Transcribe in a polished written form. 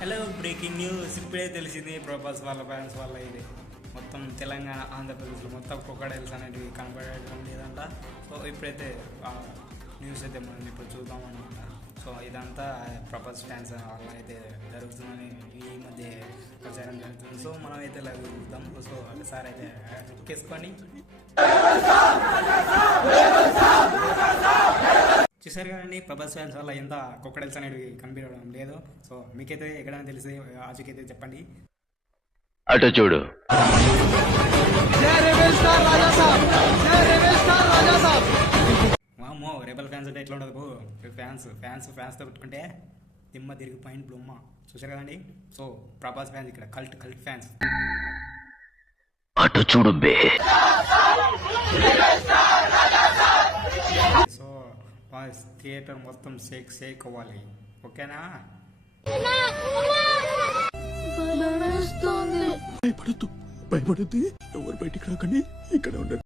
Hello, breaking news ఇప్పుడే తెలిసింది. ప్రభాస్ వాళ్ళ ఫ్యాన్స్ వల్ల ఇది మొత్తం తెలంగాణ ఆంధ్రప్రదేశ్లో మొత్తం క్రొకడైల్స్ అనేవి కనపడటం లేదంట. సో ఇప్పుడైతే న్యూస్ అయితే మనం ఇప్పుడు చూద్దామన్నమాట. సో ఇదంతా ప్రభాస్ ఫ్యాన్స్ వల్ల అయితే జరుగుతుందని ఈ మధ్య ప్రచారం జరుగుతుంది. సో మనం అయితే ఇలా చూద్దాం. సో ఒకసారి అయితే ఎక్కేసుకొని చూసారు కదండి, ప్రభాస్ ఫ్యాన్స్ వల్ల ఎంత క్రొకడైల్స్ అనేవి కనిపించడం లేదు. సో మీకైతే ఎక్కడైనా తెలిసి ఆచూకైతే చెప్పండి. అటు చూడు. వామ్మో, రెబల్ ఫ్యాన్స్ అంటే ఎట్లా ఉండదు. ఫ్యాన్స్తో పెట్టుకుంటే దిమ్మ తిరిగి పాయింట్ బ్లూమ్మ. చూసారు కదండి. సో ప్రభాస్ ఫ్యాన్స్ ఇక్కడ కల్ట్ ఫ్యాన్స్. అటు చూడు బే. సో థియేటర్ మొత్తం షేక్ అవ్వాలి. ఓకేనా? భయపడద్దు, ఎవరు బయటికి రాకండి, ఇక్కడ ఉండండి.